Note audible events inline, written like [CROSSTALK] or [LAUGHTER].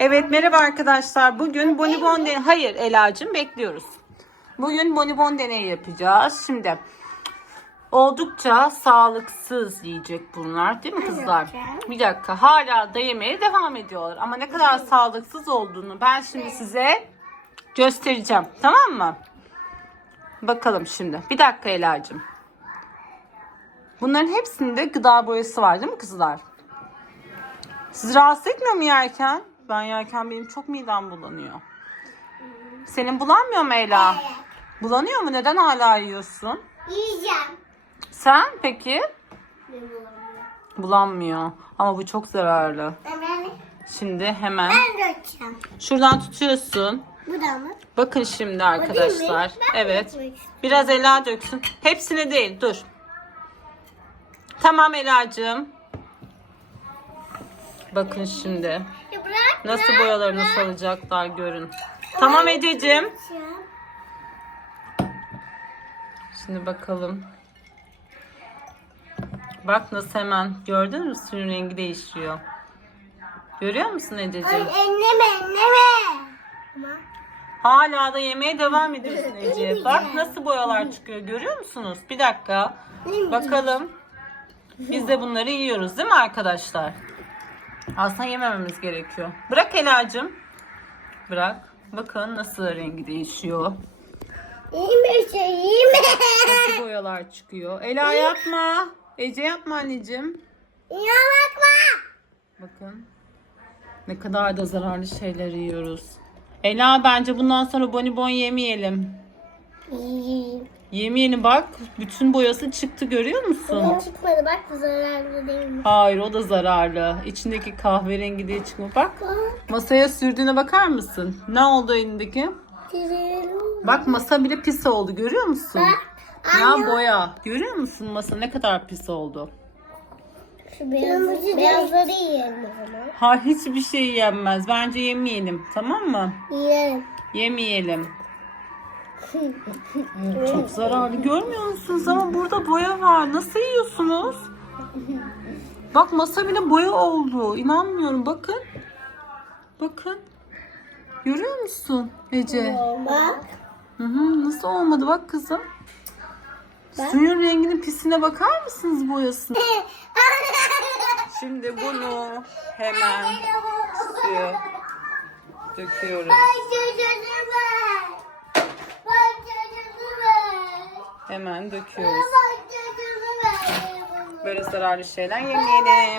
Evet merhaba arkadaşlar. Bugün bonibon deney... Hayır Ela'cığım bekliyoruz. Bugün bonibon deneyi yapacağız. Şimdi oldukça sağlıksız yiyecek bunlar değil mi kızlar? Bir dakika hala da yemeye devam ediyorlar. Ama ne kadar sağlıksız olduğunu ben şimdi size göstereceğim. Tamam mı? Bakalım şimdi. Bir dakika Ela'cığım. Bunların hepsinde gıda boyası var değil mi kızlar? Sizi rahatsız etmiyor mu yerken? Ben yerken benim çok midem bulanıyor. Senin bulanmıyor mu Ela? Evet. Bulanıyor mu? Neden hala yiyorsun? Yiyeceğim. Sen peki? Bulanmıyor. Ama bu çok zararlı. Ben, Şimdi hemen ben dökeceğim. şuradan tutuyorsun. Bu da mı? Bakın şimdi arkadaşlar. Ben Evet. Biraz Ela döksün. Hepsini değil. Dur. Tamam Ela'cığım. Bakın şimdi. Ya bırak. Nasıl boyalarını salacaklar görün. Tamam Ececiğim. Şimdi bakalım. Bak nasıl hemen gördün mü suyun rengi değişiyor. Görüyor musun Ececiğim? elleme elleme. Hala da yemeye devam ediyorsun [LAUGHS] Ece. Bak nasıl boyalar çıkıyor görüyor musunuz? Bir dakika. Bakalım. Biz de bunları yiyoruz değil mi arkadaşlar? Aslında yemememiz gerekiyor. Bırak Ela'cığım. Bırak. Bakın nasıl rengi değişiyor. yeme şey yeme. Nasıl boyalar çıkıyor. Ela yapma. Ece yapma anneciğim. Ya bakma. Bakın. Ne kadar da zararlı şeyler yiyoruz. Ela bence bundan sonra bonibon yemeyelim. Yiyeyim. Yemeyelim bak. Bütün boyası çıktı görüyor musun? Benim çıkmadı bak bu zararlı değil mi? Hayır o da zararlı. İçindeki kahverengi diye çıkma. Bak Bak. masaya sürdüğüne bakar mısın? Ne oldu elindeki? Güzel. Bak masa bile pis oldu görüyor musun? Bak. Ya Anne. boya. Görüyor musun masa ne kadar pis oldu? Şu beyaz, beyazları yiyelim o zaman. Ha hiçbir şey yenmez. Bence yemeyelim. Tamam mı? Yiyelim. Yemeyelim. Çok zararlı. Görmüyor musunuz ama burada boya var. Nasıl yiyorsunuz? Bak masa bile boya oldu. İnanmıyorum. Bakın. Bakın. Görüyor musun Ece? Bak. Hı hı, nasıl olmadı bak kızım. Suyun renginin pisine bakar mısınız boyasına? [LAUGHS] Şimdi bunu hemen suya döküyoruz. Hemen döküyoruz. Böyle zararlı şeyler yemeyelim.